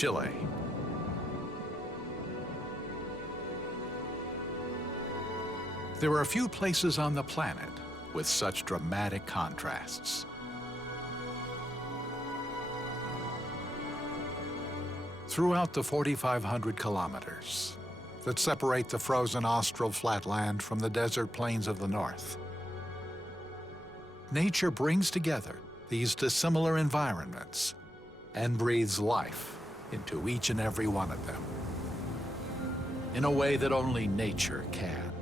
Chile. There are a few places on the planet with such dramatic contrasts. Throughout the 4,500 kilometers that separate the frozen austral flatland from the desert plains of the north, nature brings together these dissimilar environments and breathes life into each and every one of them in a way that only nature can.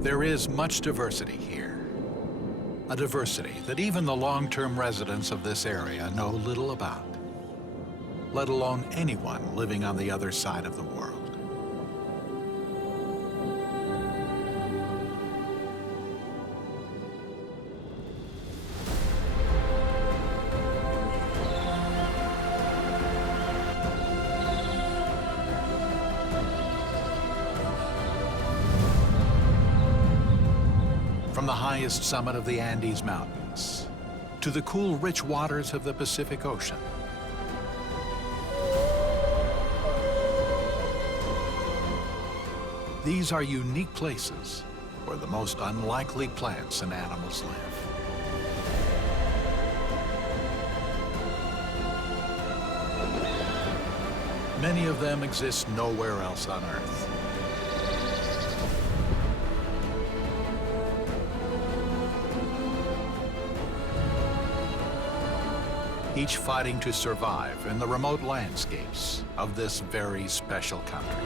There is much diversity here, a diversity that even the long-term residents of this area know little about, let alone anyone living on the other side of the world. From the highest summit of the Andes Mountains to the cool, rich waters of the Pacific Ocean, these are unique places where the most unlikely plants and animals live. Many of them exist nowhere else on Earth. Each fighting to survive in the remote landscapes of this very special country.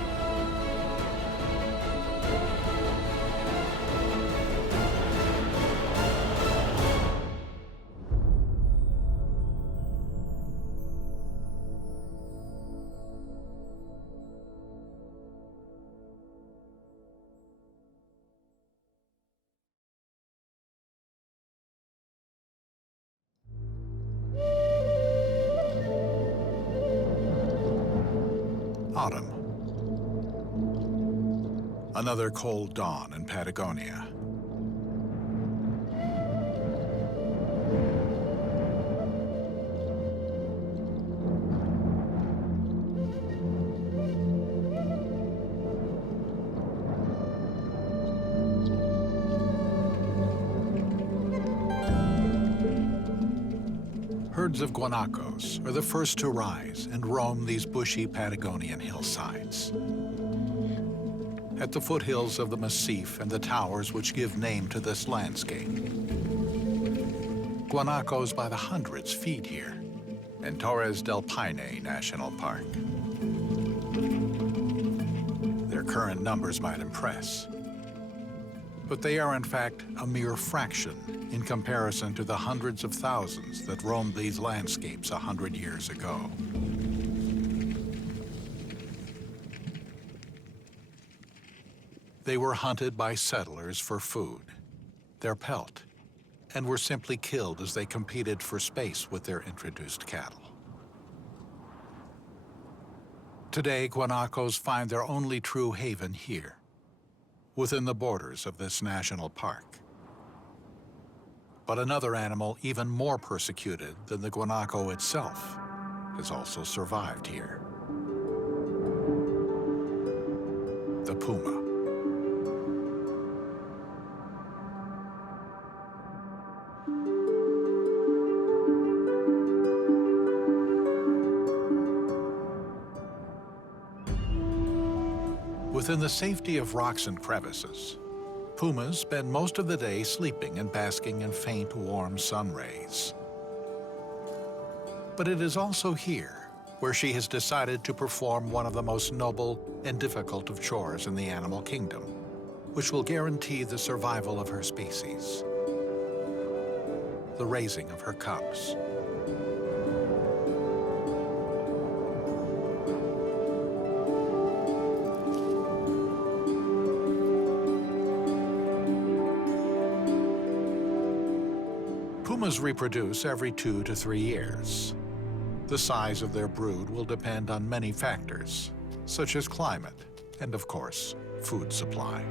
Autumn. Another cold dawn in Patagonia. Herds of guanacos are the first to rise and roam these bushy Patagonian hillsides. At the foothills of the massif and the towers which give name to this landscape, guanacos by the hundreds feed here in Torres del Paine National Park. Their current numbers might impress, but they are in fact a mere fraction in comparison to the hundreds of thousands that roamed these landscapes 100 years ago. They were hunted by settlers for food, their pelt, and were simply killed as they competed for space with their introduced cattle. Today, guanacos find their only true haven here, within the borders of this national park. But another animal even more persecuted than the guanaco itself has also survived here. The puma. Within the safety of rocks and crevices, pumas spend most of the day sleeping and basking in faint, warm sun rays. But it is also here where she has decided to perform one of the most noble and difficult of chores in the animal kingdom, which will guarantee the survival of her species: the raising of her cubs. Pumas reproduce every 2 to 3 years. The size of their brood will depend on many factors, such as climate, and of course, food supply.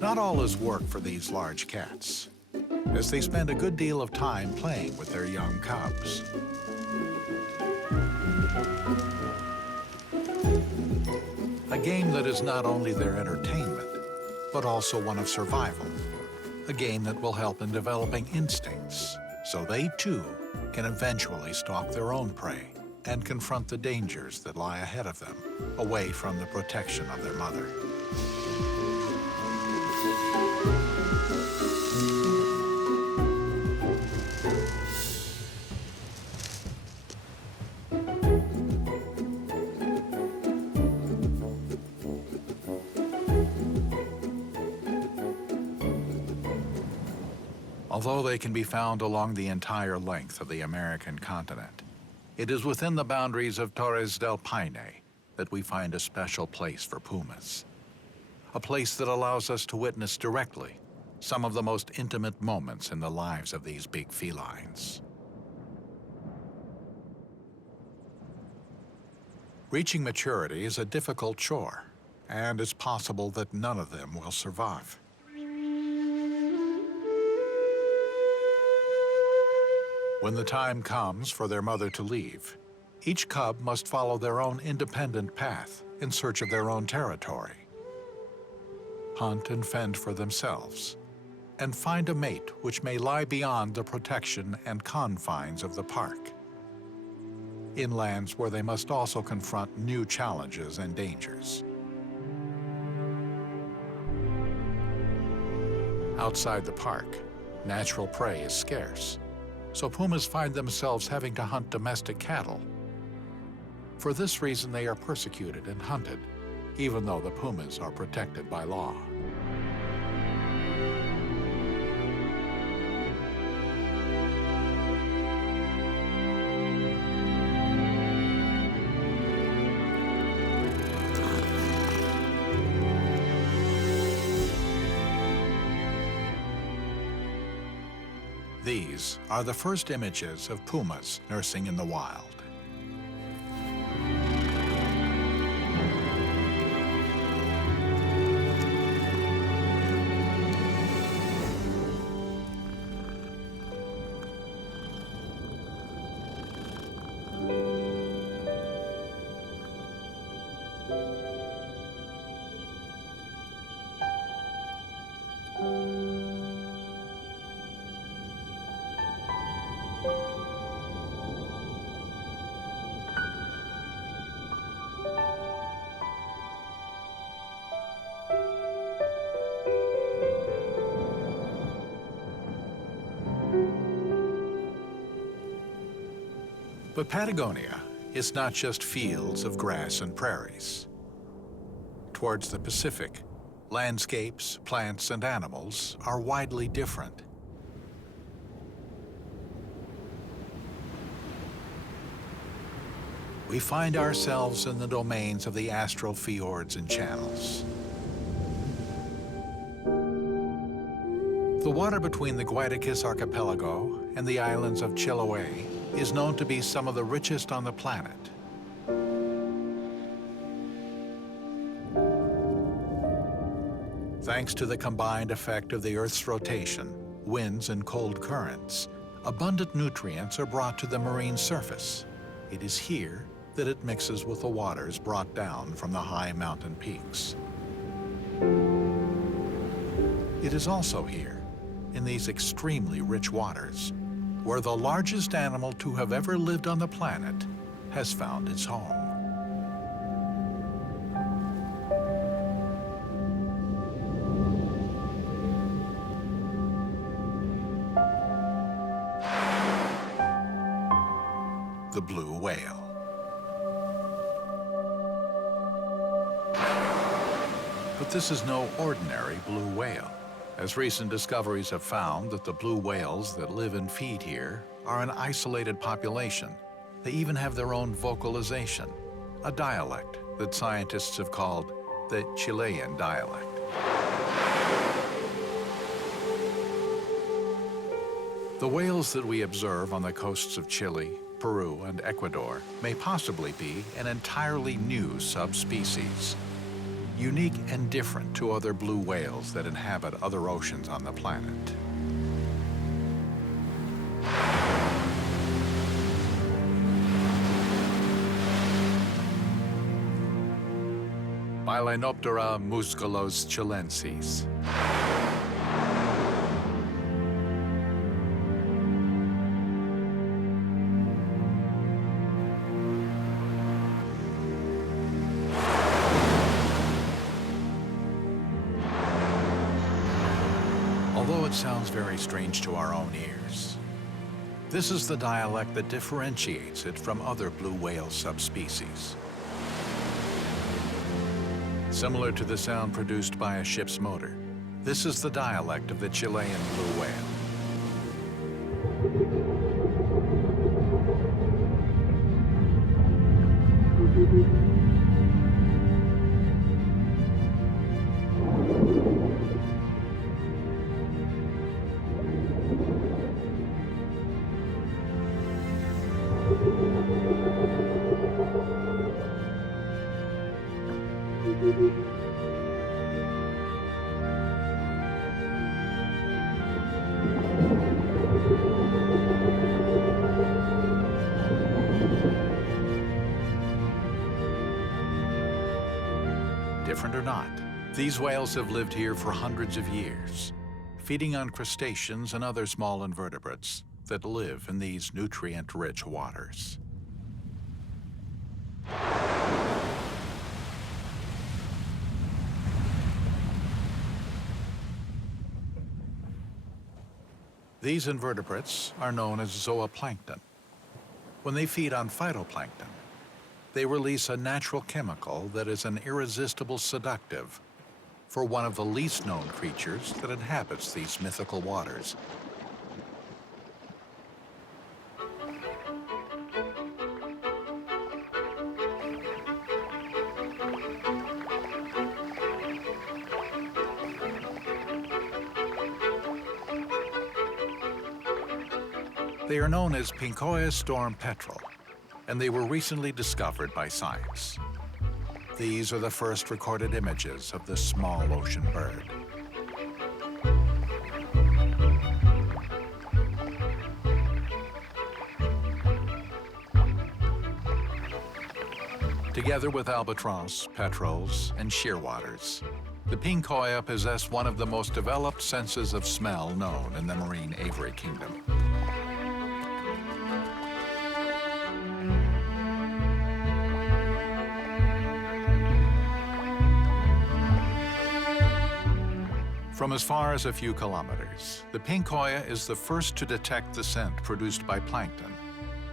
Not all is work for these large cats, as they spend a good deal of time playing with their young cubs. A game that is not only their entertainment, but also one of survival. A game that will help in developing instincts, so they too can eventually stalk their own prey and confront the dangers that lie ahead of them, away from the protection of their mother. Although they can be found along the entire length of the American continent, it is within the boundaries of Torres del Paine that we find a special place for pumas. A place that allows us to witness directly some of the most intimate moments in the lives of these big felines. Reaching maturity is a difficult chore, and it's possible that none of them will survive. When the time comes for their mother to leave, each cub must follow their own independent path in search of their own territory, hunt and fend for themselves, and find a mate which may lie beyond the protection and confines of the park, in lands where they must also confront new challenges and dangers. Outside the park, natural prey is scarce, so pumas find themselves having to hunt domestic cattle. For this reason, they are persecuted and hunted, even though the pumas are protected by law. These are the first images of pumas nursing in the wild. But Patagonia is not just fields of grass and prairies. Towards the Pacific, landscapes, plants, and animals are widely different. We find ourselves in the domains of the astral fjords and channels. The water between the Guadalquivir archipelago and the islands of Chiloé is known to be some of the richest on the planet. Thanks to the combined effect of the Earth's rotation, winds, and cold currents, abundant nutrients are brought to the marine surface. It is here that it mixes with the waters brought down from the high mountain peaks. It is also here in these extremely rich waters, where the largest animal to have ever lived on the planet has found its home. The blue whale. But this is no ordinary blue whale, as recent discoveries have found that the blue whales that live and feed here are an isolated population. They even have their own vocalization, a dialect that scientists have called the Chilean dialect. The whales that we observe on the coasts of Chile, Peru, and Ecuador may possibly be an entirely new subspecies, unique and different to other blue whales that inhabit other oceans on the planet. Balanoptera musculos chilensis. Although it sounds very strange to our own ears, this is the dialect that differentiates it from other blue whale subspecies. Similar to the sound produced by a ship's motor, this is the dialect of the Chilean blue whale. Different or not, these whales have lived here for hundreds of years, feeding on crustaceans and other small invertebrates that live in these nutrient-rich waters. These invertebrates are known as zooplankton. When they feed on phytoplankton, they release a natural chemical that is an irresistible seductive for one of the least known creatures that inhabits these mythical waters. They are known as Pincoya storm petrel, and they were recently discovered by science. These are the first recorded images of this small ocean bird. Together with albatross, petrels, and shearwaters, the Pincoya possess one of the most developed senses of smell known in the marine aviary kingdom. From as far as a few kilometers, the Pincoya is the first to detect the scent produced by plankton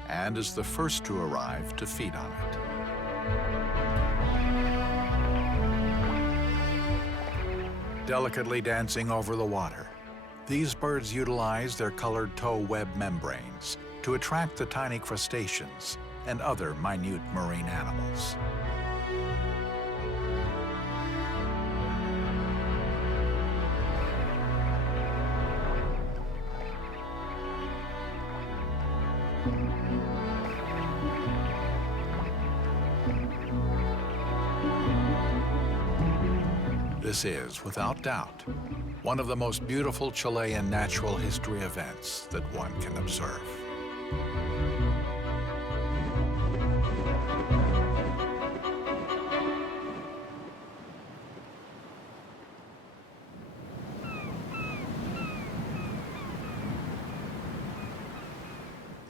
and is the first to arrive to feed on it. Delicately dancing over the water, these birds utilize their colored toe web membranes to attract the tiny crustaceans and other minute marine animals. This is, without doubt, one of the most beautiful Chilean natural history events that one can observe.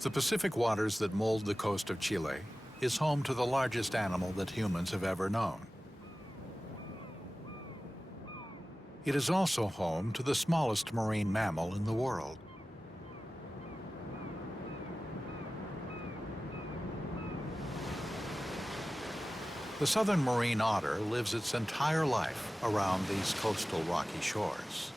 The Pacific waters that mold the coast of Chile is home to the largest animal that humans have ever known. It is also home to the smallest marine mammal in the world. The southern marine otter lives its entire life around these coastal rocky shores.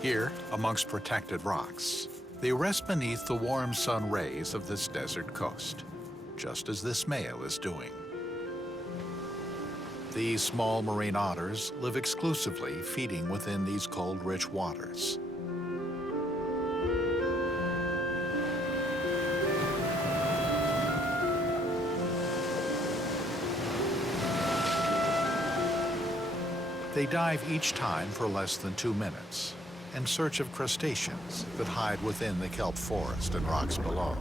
Here, amongst protected rocks, they rest beneath the warm sun rays of this desert coast, just as this male is doing. These small marine otters live exclusively feeding within these cold, rich waters. They dive each time for less than 2 minutes, in search of crustaceans that hide within the kelp forest and rocks below.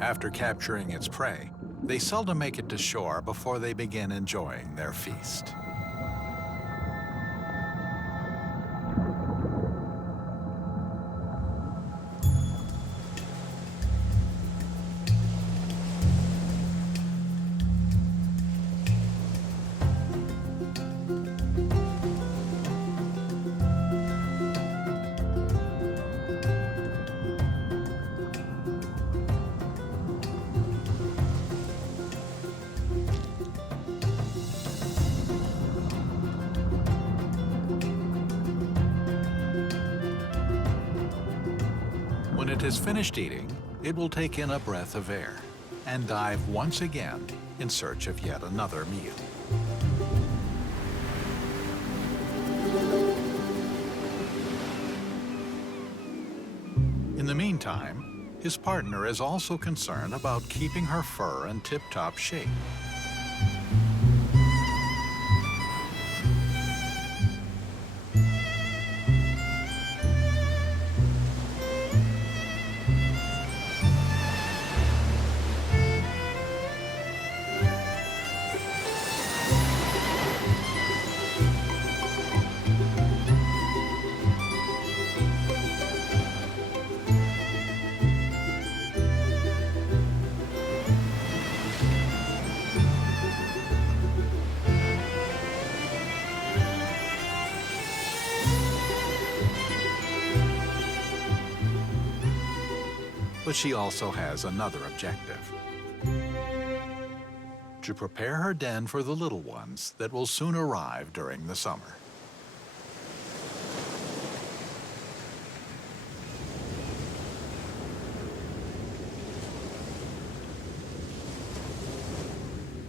After capturing its prey, they seldom make it to shore before they begin enjoying their feast. When it has finished eating, it will take in a breath of air and dive once again in search of yet another meal. In the meantime, his partner is also concerned about keeping her fur in tip-top shape. But she also has another objective: to prepare her den for the little ones that will soon arrive during the summer.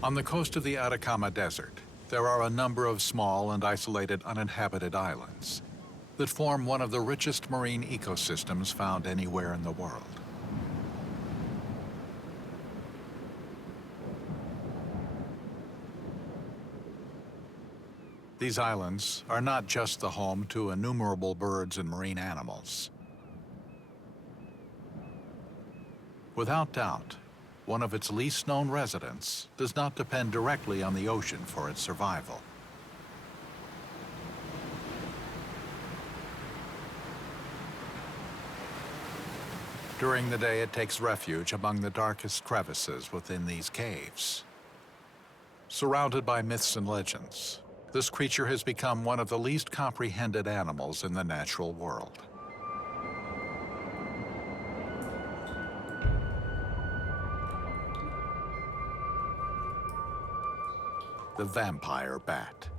On the coast of the Atacama Desert, there are a number of small and isolated uninhabited islands that form one of the richest marine ecosystems found anywhere in the world. These islands are not just the home to innumerable birds and marine animals. Without doubt, one of its least known residents does not depend directly on the ocean for its survival. During the day, it takes refuge among the darkest crevices within these caves. Surrounded by myths and legends, this creature has become one of the least comprehended animals in the natural world. The vampire bat.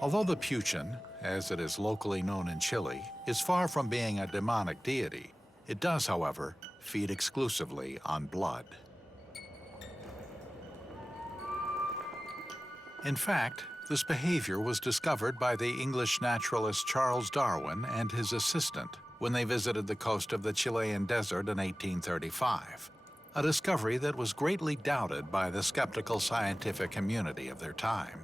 Although the Puchin, as it is locally known in Chile, is far from being a demonic deity, it does, however, feed exclusively on blood. In fact, This behavior was discovered by the English naturalist Charles Darwin and his assistant when they visited the coast of the Chilean desert in 1835, a discovery that was greatly doubted by the skeptical scientific community of their time.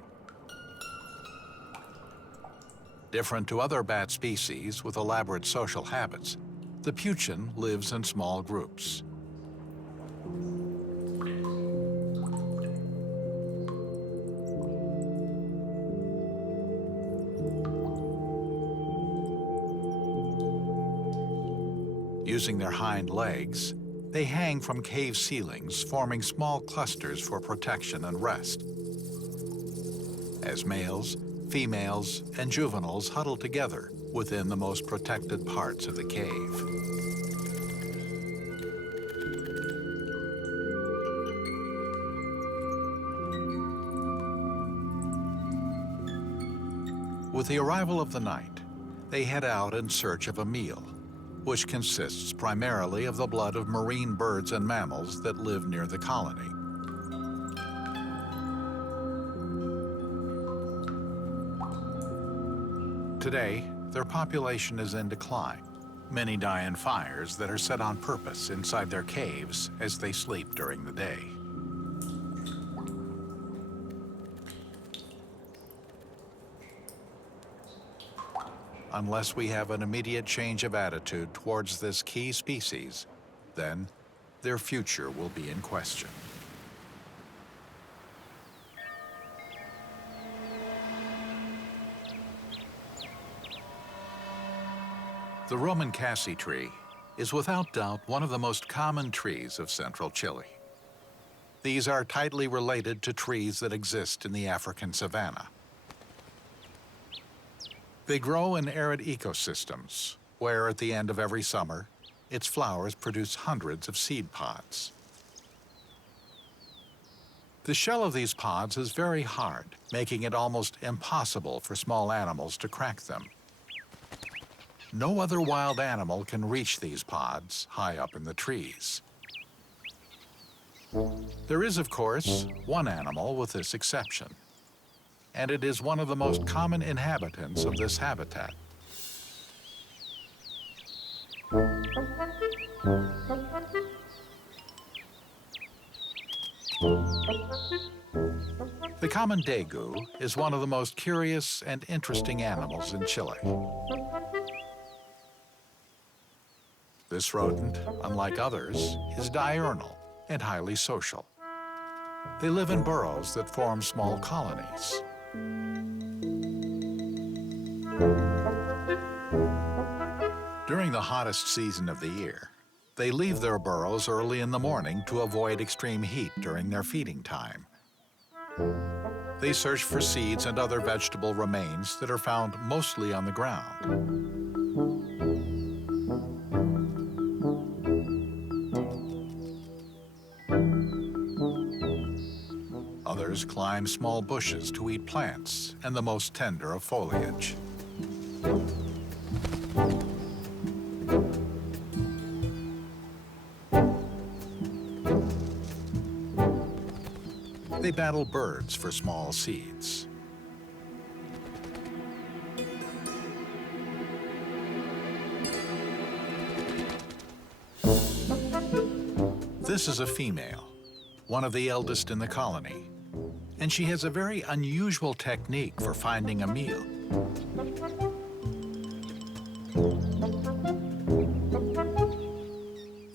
Different to other bat species with elaborate social habits, the Puchin lives in small groups. Using their hind legs, they hang from cave ceilings, forming small clusters for protection and rest. As males, females, and juveniles huddle together within the most protected parts of the cave. With the arrival of the night, they head out in search of a meal, which consists primarily of the blood of marine birds and mammals that live near the colony. Today, their population is in decline. Many die in fires that are set on purpose inside their caves as they sleep during the day. Unless we have an immediate change of attitude towards this key species, then their future will be in question. The Roman cassie tree is without doubt one of the most common trees of central Chile. These are tightly related to trees that exist in the African savanna. They grow in arid ecosystems, where at the end of every summer, its flowers produce hundreds of seed pods. The shell of these pods is very hard, making it almost impossible for small animals to crack them. No other wild animal can reach these pods high up in the trees. There is, of course, one animal with this exception, and it is one of the most common inhabitants of this habitat. The common daegu is one of the most curious and interesting animals in Chile. This rodent, unlike others, is diurnal and highly social. They live in burrows that form small colonies. During the hottest season of the year, they leave their burrows early in the morning to avoid extreme heat during their feeding time. They search for seeds and other vegetable remains that are found mostly on the ground. Others climb small bushes to eat plants and the most tender of foliage. They battle birds for small seeds. This is a female, one of the eldest in the colony, and she has a very unusual technique for finding a meal.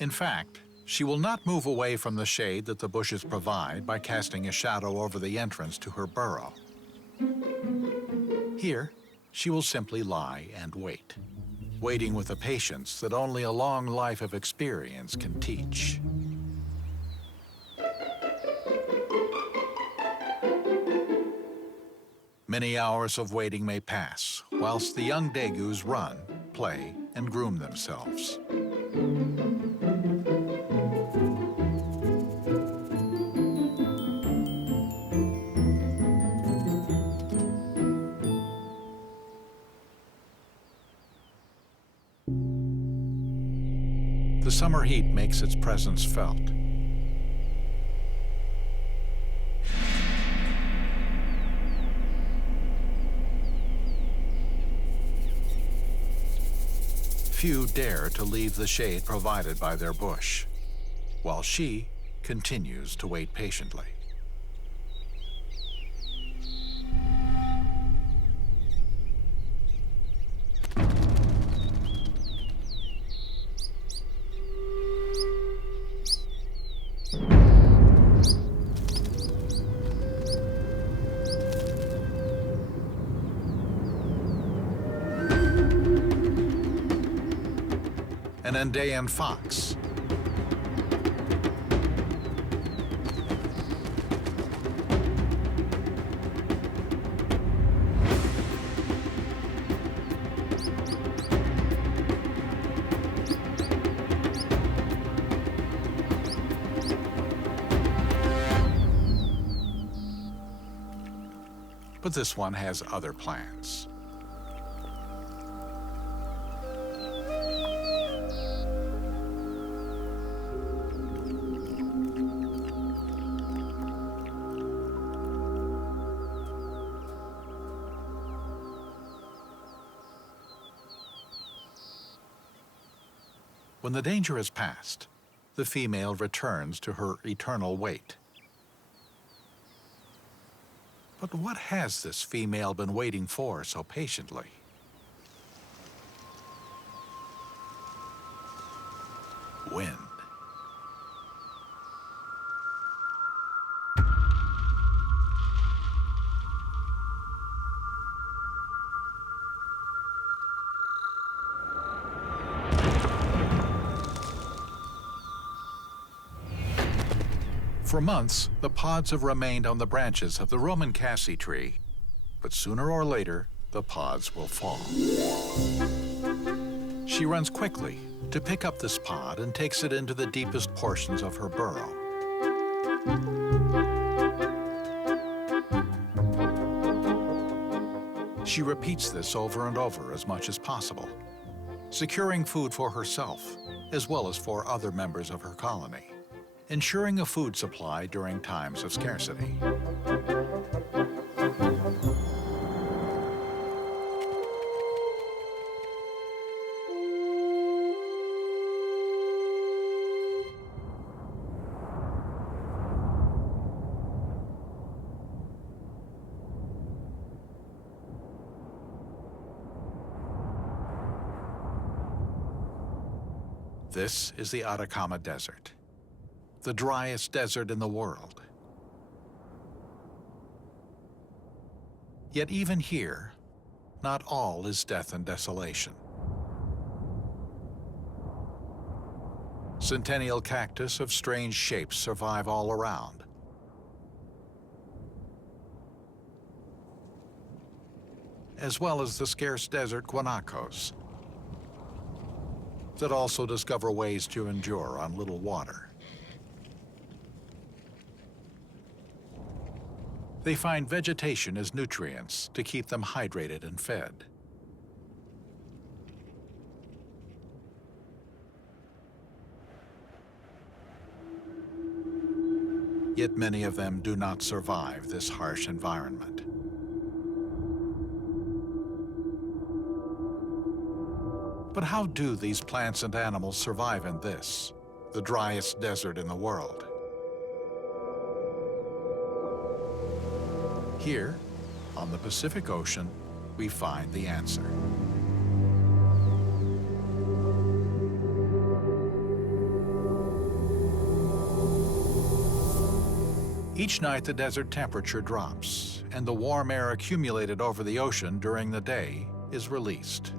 In fact, she will not move away from the shade that the bushes provide by casting a shadow over the entrance to her burrow. Here, she will simply lie and wait, waiting with a patience that only a long life of experience can teach. Many hours of waiting may pass, whilst the young dagus run, play, and groom themselves. The summer heat makes its presence felt. few dare to leave the shade provided by their bush, while she continues to wait patiently. An Andean fox, but this one has other plans. When the danger is past, the female returns to her eternal wait. But what has this female been waiting for so patiently? Wind. For months, the pods have remained on the branches of the Roman cassie tree, but sooner or later, the pods will fall. She runs quickly to pick up this pod and takes it into the deepest portions of her burrow. She repeats this over and over as much as possible, securing food for herself as well as for other members of her colony, ensuring a food supply during times of scarcity. This is the Atacama Desert, the driest desert in the world. Yet even here, not all is death and desolation. Centennial cactus of strange shapes survive all around. As well as the scarce desert guanacos that also discover ways to endure on little water. They find vegetation as nutrients to keep them hydrated and fed. Yet many of them do not survive this harsh environment. But how do these plants and animals survive in this, the driest desert in the world? Here, on the Pacific Ocean, we find the answer. Each night, the desert temperature drops, and the warm air accumulated over the ocean during the day is released.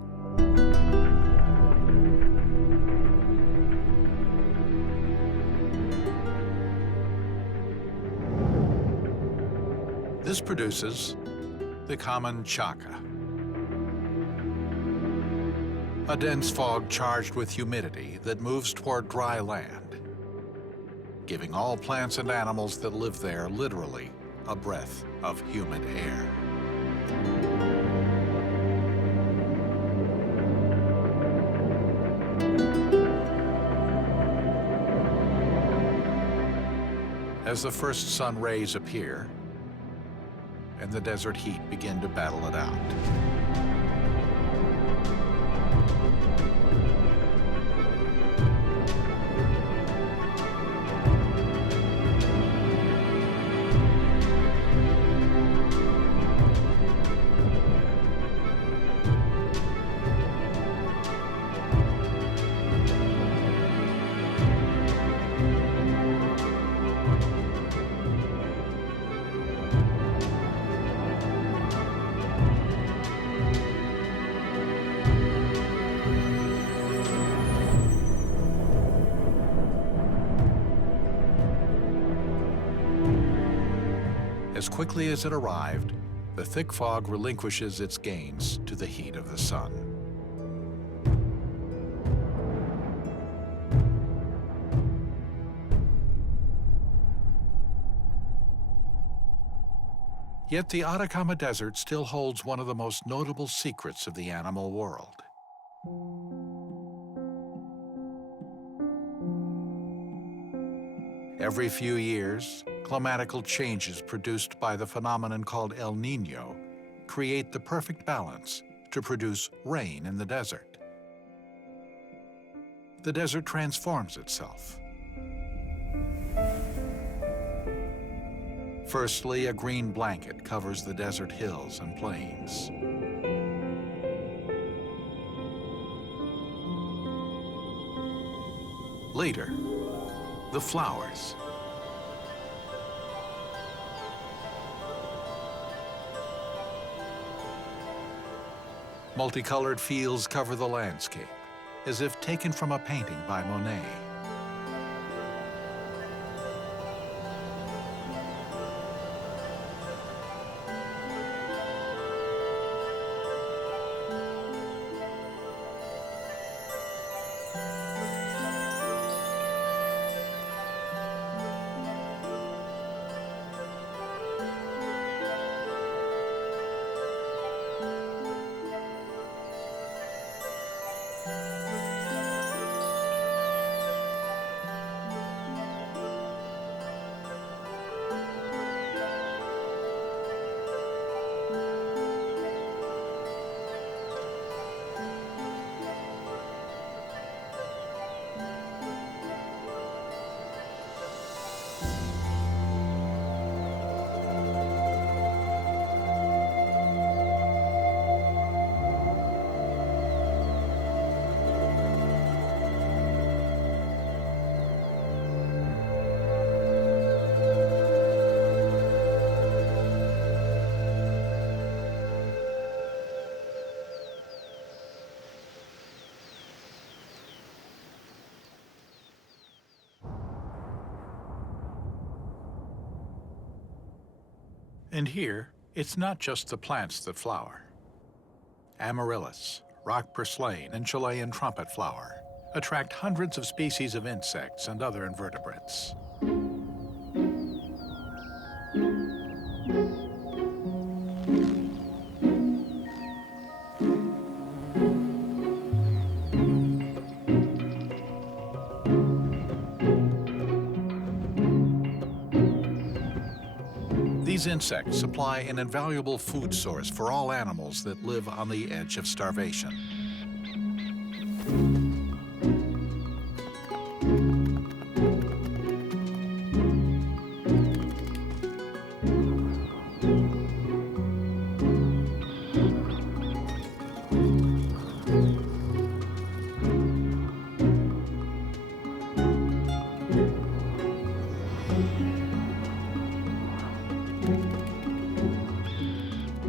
This produces the common chaka, a dense fog charged with humidity that moves toward dry land, giving all plants and animals that live there literally a breath of humid air. As the first sun rays appear, and the desert heat begin to battle it out. as quickly as it arrived, the thick fog relinquishes its gains to the heat of the sun. Yet the Atacama Desert still holds one of the most notable secrets of the animal world. Every few years, climatical changes produced by the phenomenon called El Niño create the perfect balance to produce rain in the desert. The desert transforms itself. Firstly, a green blanket covers the desert hills and plains. Later, the flowers. Multicolored fields cover the landscape, as if taken from a painting by Monet. And here, it's not just the plants that flower. Amaryllis, rock purslane, and Chilean trumpet flower attract hundreds of species of insects and other invertebrates. These insects supply an invaluable food source for all animals that live on the edge of starvation.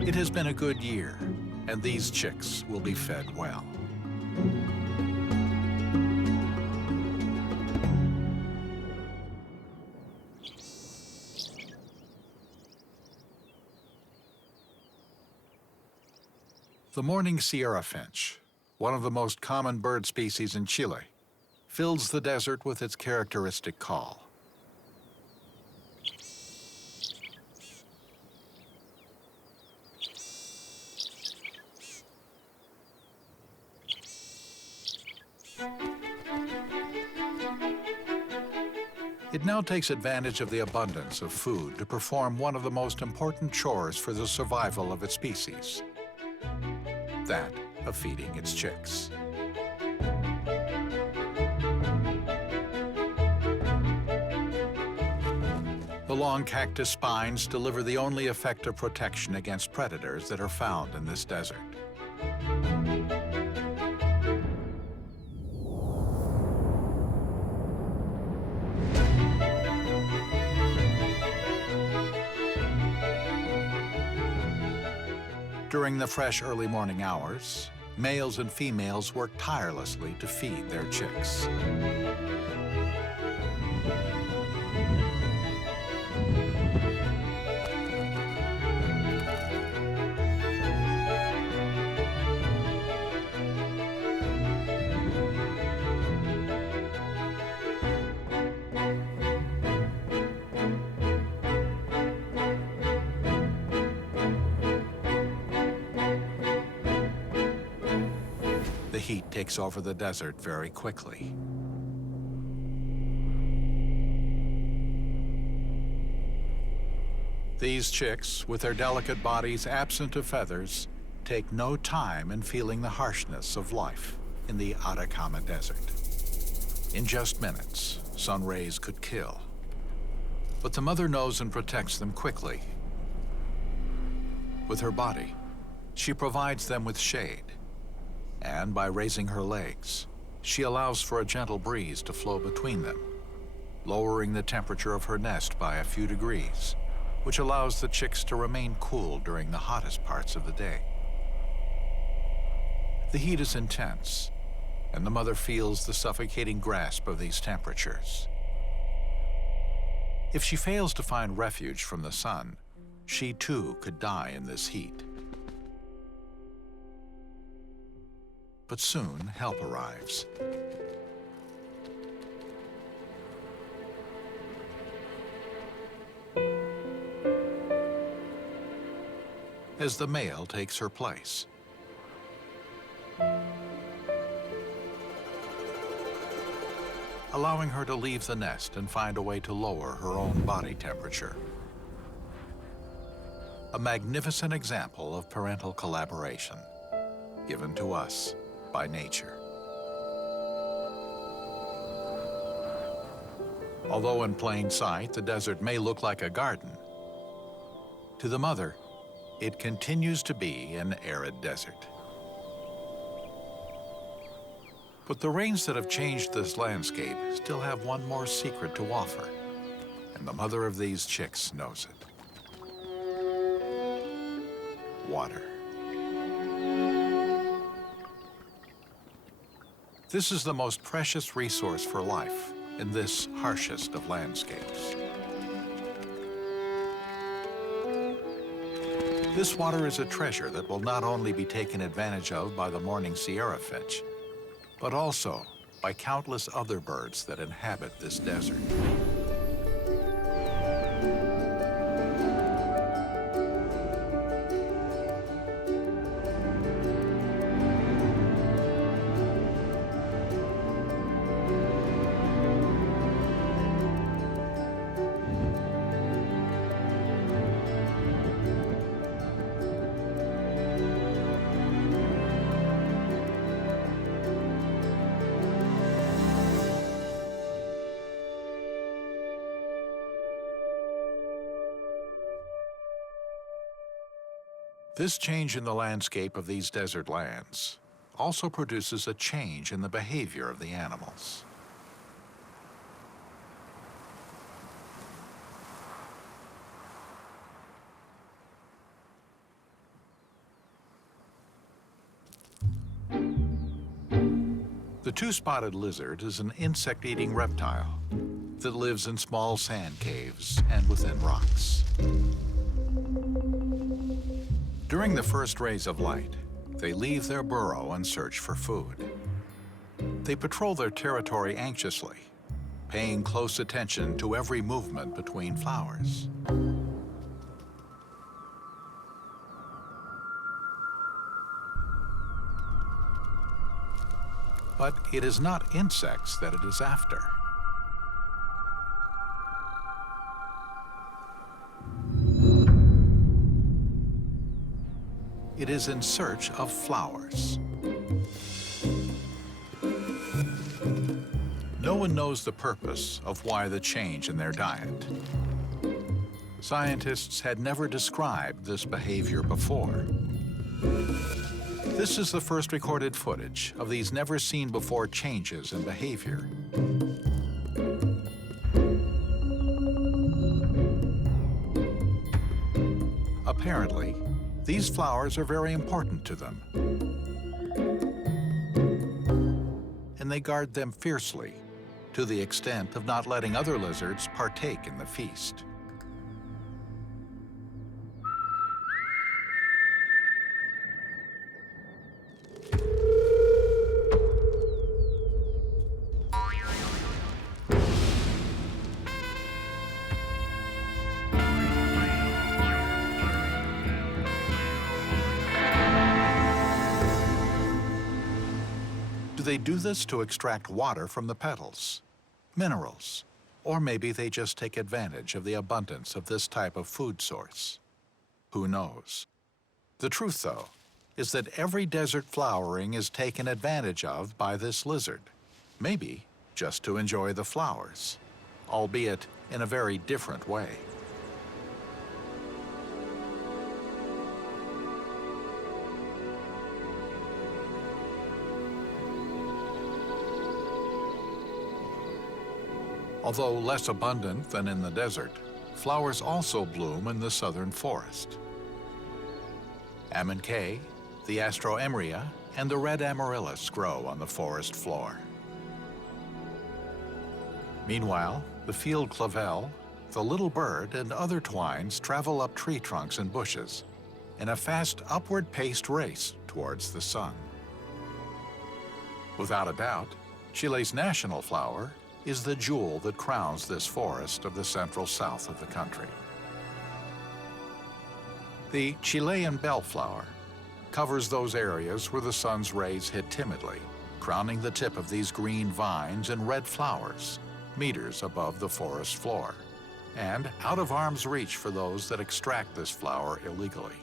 It has been a good year, and these chicks will be fed well. The mourning Sierra finch, one of the most common bird species in Chile, fills the desert with its characteristic call. It now takes advantage of the abundance of food to perform one of the most important chores for the survival of its species, that of feeding its chicks. The long cactus spines deliver the only effective protection against predators that are found in this desert. During the fresh early morning hours, males and females work tirelessly to feed their chicks. heat takes over the desert very quickly. These chicks, with their delicate bodies absent of feathers, take no time in feeling the harshness of life in the Atacama Desert. In just minutes, sun rays could kill. But the mother knows and protects them quickly. With her body, she provides them with shade. And by raising her legs, she allows for a gentle breeze to flow between them, lowering the temperature of her nest by a few degrees, which allows the chicks to remain cool during the hottest parts of the day. The heat is intense, and the mother feels the suffocating grasp of these temperatures. If she fails to find refuge from the sun, she too could die in this heat. But soon help arrives. As the male takes her place. Allowing her to leave the nest and find a way to lower her own body temperature. A magnificent example of parental collaboration, given to us by nature. Although in plain sight, the desert may look like a garden, to the mother, it continues to be an arid desert. But the rains that have changed this landscape still have one more secret to offer, and the mother of these chicks knows it. Water. This is the most precious resource for life in this harshest of landscapes. This water is a treasure that will not only be taken advantage of by the morning Sierra finch, but also by countless other birds that inhabit this desert. This change in the landscape of these desert lands also produces a change in the behavior of the animals. The two-spotted lizard is an insect-eating reptile that lives in small sand caves and within rocks. During the first rays of light, they leave their burrow and search for food. They patrol their territory anxiously, paying close attention to every movement between flowers. But it is not insects that it is after. It is in search of flowers. No one knows the purpose of why the change in their diet. Scientists had never described this behavior before. This is the first recorded footage of these never-seen-before changes in behavior. Apparently, these flowers are very important to them, and they guard them fiercely, to the extent of not letting other lizards partake in the feast. they do this to extract water from the petals, minerals, or maybe they just take advantage of the abundance of this type of food source? Who knows? The truth, though, is that every desert flowering is taken advantage of by this lizard, maybe just to enjoy the flowers, albeit in a very different way. Although less abundant than in the desert, flowers also bloom in the southern forest. Amencae, the astroemeria, and the red amaryllis grow on the forest floor. Meanwhile, the field clavel, the little bird, and other twines travel up tree trunks and bushes in a fast upward-paced race towards the sun. Without a doubt, Chile's national flower is the jewel that crowns this forest of the central south of the country. The Chilean bellflower covers those areas where the sun's rays hit timidly, crowning the tip of these green vines and red flowers, meters above the forest floor, and out of arm's reach for those that extract this flower illegally.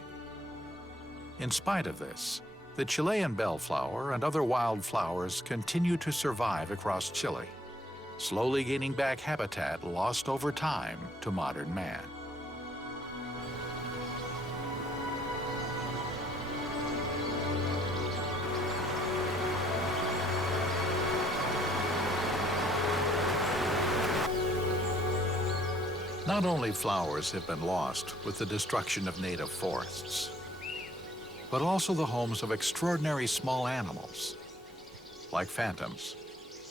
In spite of this, the Chilean bellflower and other wildflowers continue to survive across Chile, slowly gaining back habitat lost over time to modern man. Not only flowers have been lost with the destruction of native forests, but also the homes of extraordinary small animals. Like phantoms,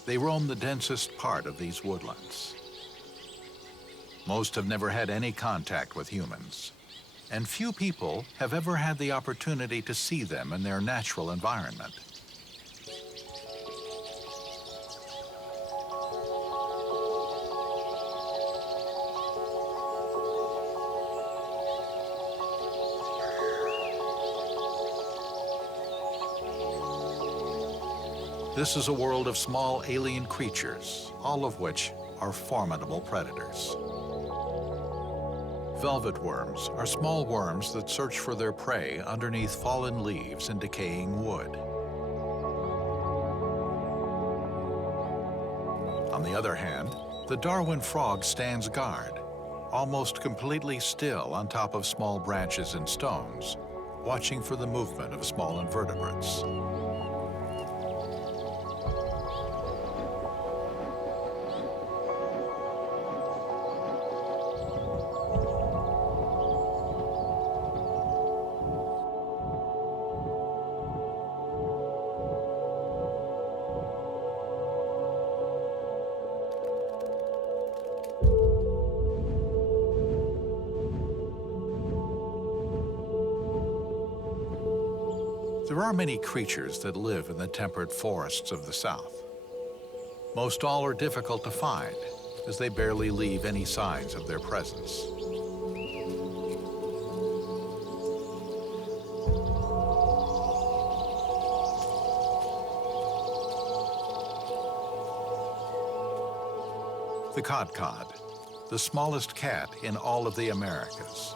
they roam the densest part of these woodlands. Most have never had any contact with humans, and few people have ever had the opportunity to see them in their natural environment. This is a world of small alien creatures, all of which are formidable predators. Velvet worms are small worms that search for their prey underneath fallen leaves and decaying wood. On the other hand, the Darwin frog stands guard, almost completely still on top of small branches and stones, watching for the movement of small invertebrates. There are many creatures that live in the temperate forests of the South. Most all are difficult to find, as they barely leave any signs of their presence. The cod, the smallest cat in all of the Americas.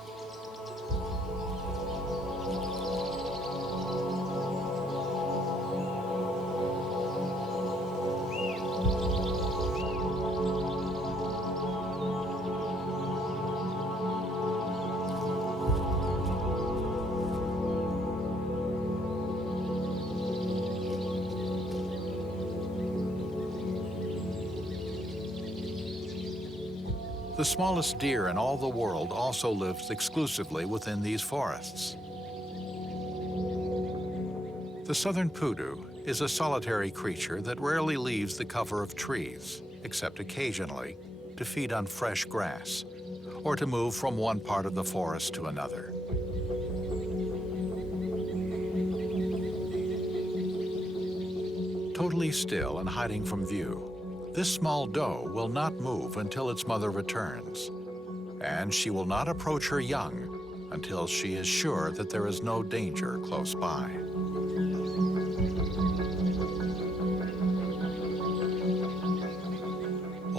The smallest deer in all the world also lives exclusively within these forests. The southern poodoo is a solitary creature that rarely leaves the cover of trees, except occasionally to feed on fresh grass or to move from one part of the forest to another. Totally still and hiding from view, this small doe will not move until its mother returns, and she will not approach her young until she is sure that there is no danger close by.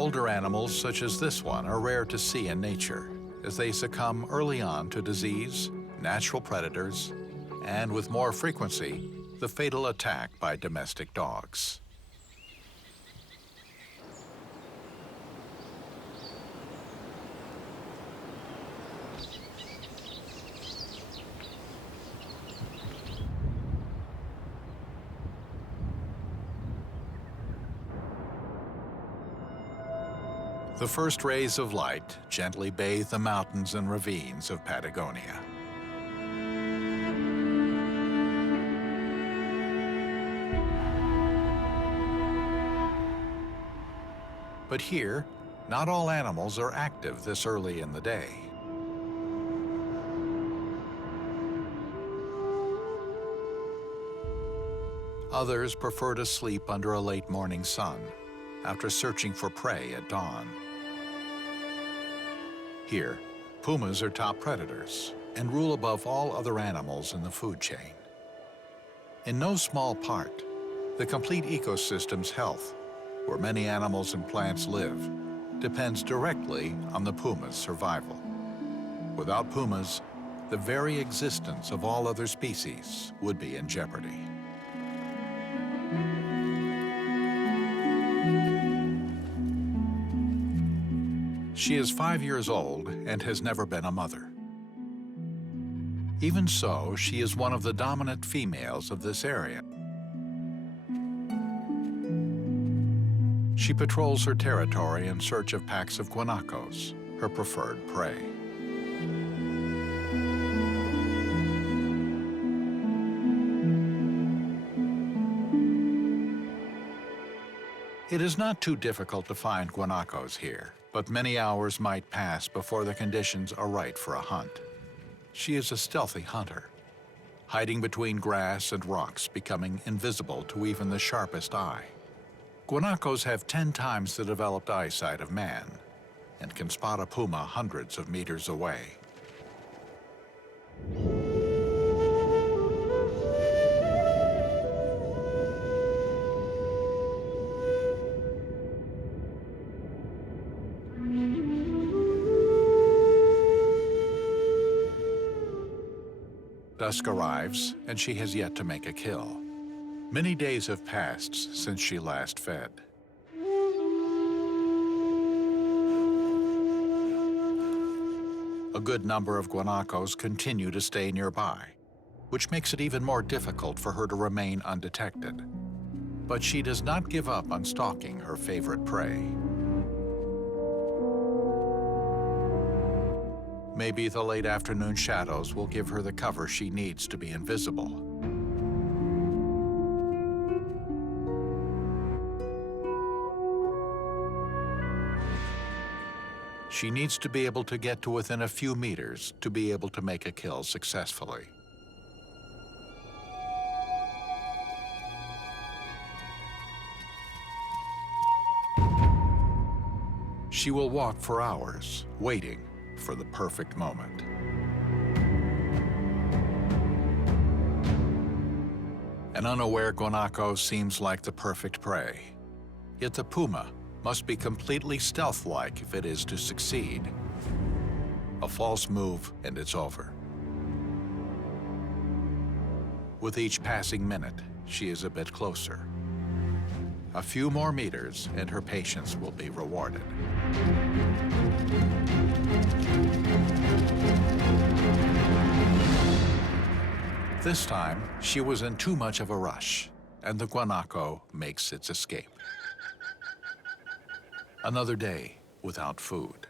older animals such as this one are rare to see in nature, as they succumb early on to disease, natural predators, and with more frequency, the fatal attack by domestic dogs. The first rays of light gently bathe the mountains and ravines of Patagonia. But here, not all animals are active this early in the day. Others prefer to sleep under a late morning sun after searching for prey at dawn. Here, pumas are top predators and rule above all other animals in the food chain. In no small part, the complete ecosystem's health, where many animals and plants live, depends directly on the puma's survival. Without pumas, the very existence of all other species would be in jeopardy. She is 5 years old and has never been a mother. Even so, she is one of the dominant females of this area. She patrols her territory in search of packs of guanacos, her preferred prey. It is not too difficult to find guanacos here, but many hours might pass before the conditions are right for a hunt. She is a stealthy hunter, hiding between grass and rocks, becoming invisible to even the sharpest eye. Guanacos have 10 times the developed eyesight of man and can spot a puma hundreds of meters away. Dusk arrives, and she has yet to make a kill. Many days have passed since she last fed. A good number of guanacos continue to stay nearby, which makes it even more difficult for her to remain undetected. But she does not give up on stalking her favorite prey. Maybe the late afternoon shadows will give her the cover she needs to be invisible. She needs to be able to get to within a few meters to be able to make a kill successfully. She will walk for hours, waiting for the perfect moment. An unaware guanaco seems like the perfect prey. Yet the puma must be completely stealth-like if it is to succeed. A false move and it's over. With each passing minute, she is a bit closer. A few more meters and her patience will be rewarded. This time, she was in too much of a rush, and the guanaco makes its escape. Another day without food.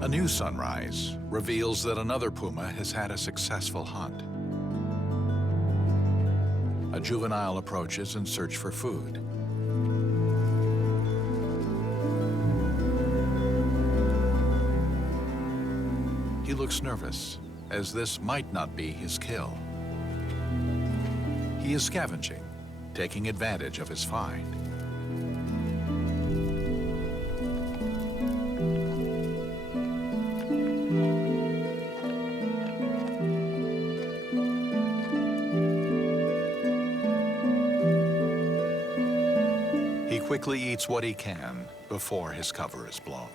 A new sunrise reveals that another puma has had a successful hunt. A juvenile approaches in search for food. He looks nervous, as this might not be his kill. He is scavenging, taking advantage of his find. He quickly eats what he can before his cover is blown.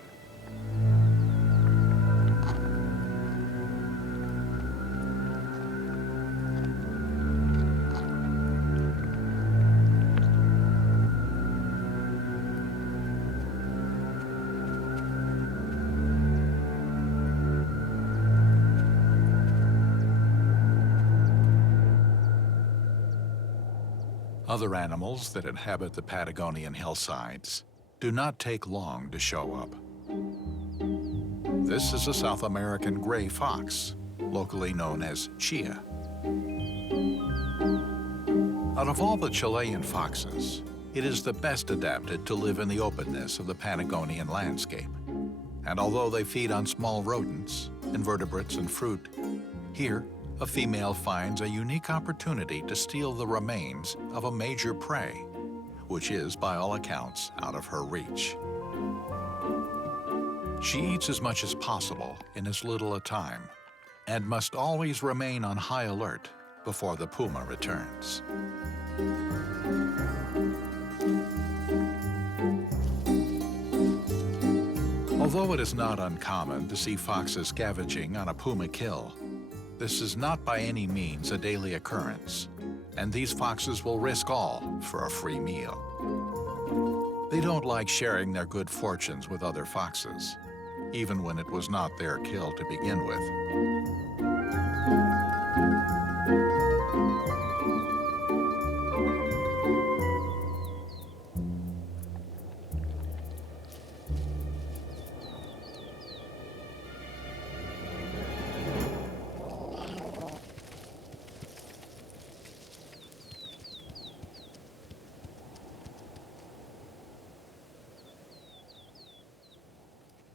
Other animals that inhabit the Patagonian hillsides do not take long to show up. This is a South American gray fox, locally known as chia. Out of all the Chilean foxes, it is the best adapted to live in the openness of the Patagonian landscape. And although they feed on small rodents, invertebrates, and fruit, here, a female finds a unique opportunity to steal the remains of a major prey, which is, by all accounts, out of her reach. She eats as much as possible in as little a time, and must always remain on high alert before the puma returns. Although it is not uncommon to see foxes scavenging on a puma kill, this is not by any means a daily occurrence, and these foxes will risk all for a free meal. They don't like sharing their good fortunes with other foxes, even when it was not their kill to begin with.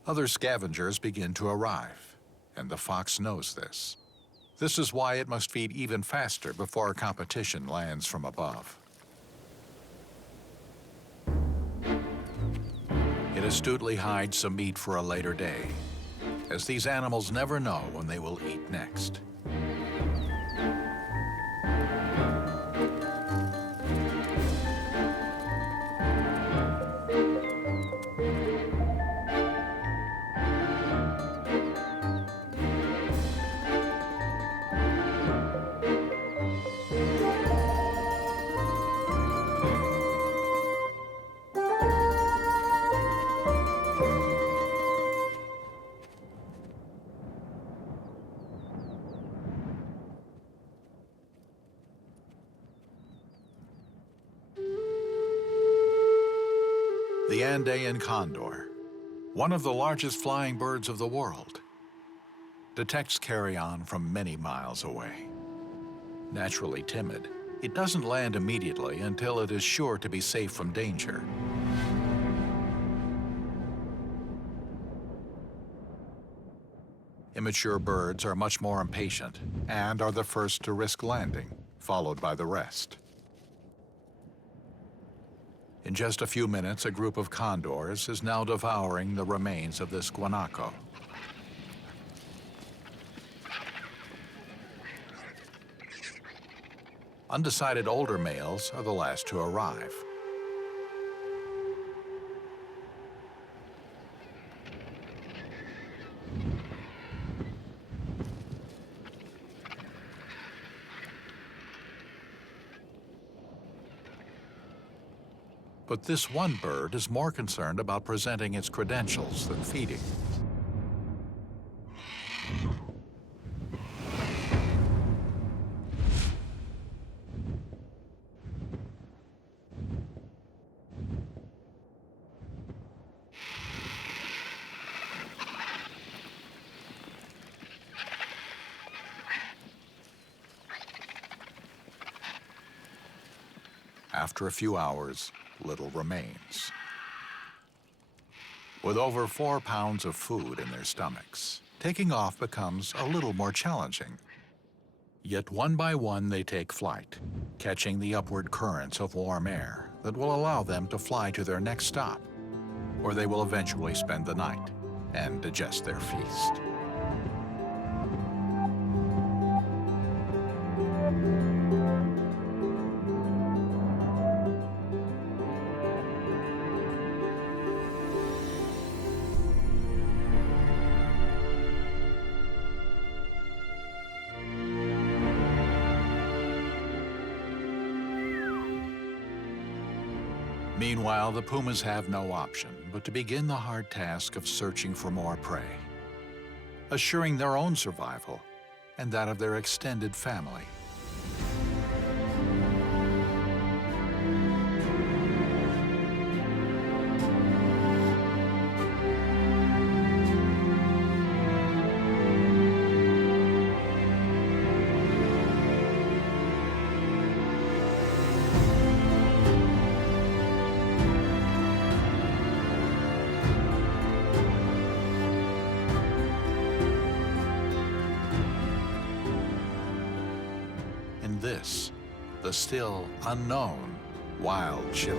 Other scavengers begin to arrive, and the fox knows this. This is why it must feed even faster before competition lands from above. It astutely hides some meat for a later day, as these animals never know when they will eat next. The Andean condor, one of the largest flying birds of the world, detects carrion from many miles away. Naturally timid, it doesn't land immediately until it is sure to be safe from danger. Immature birds are much more impatient and are the first to risk landing, followed by the rest. In just a few minutes, a group of condors is now devouring the remains of this guanaco. Undecided older males are the last to arrive. But this one bird is more concerned about presenting its credentials than feeding. After a few hours, little remains. With over 4 pounds of food in their stomachs, taking off becomes a little more challenging. Yet one by one they take flight, catching the upward currents of warm air that will allow them to fly to their next stop, where they will eventually spend the night and digest their feast. Meanwhile, the pumas have no option but to begin the hard task of searching for more prey, assuring their own survival and that of their extended family. In this, the still unknown wild Chile.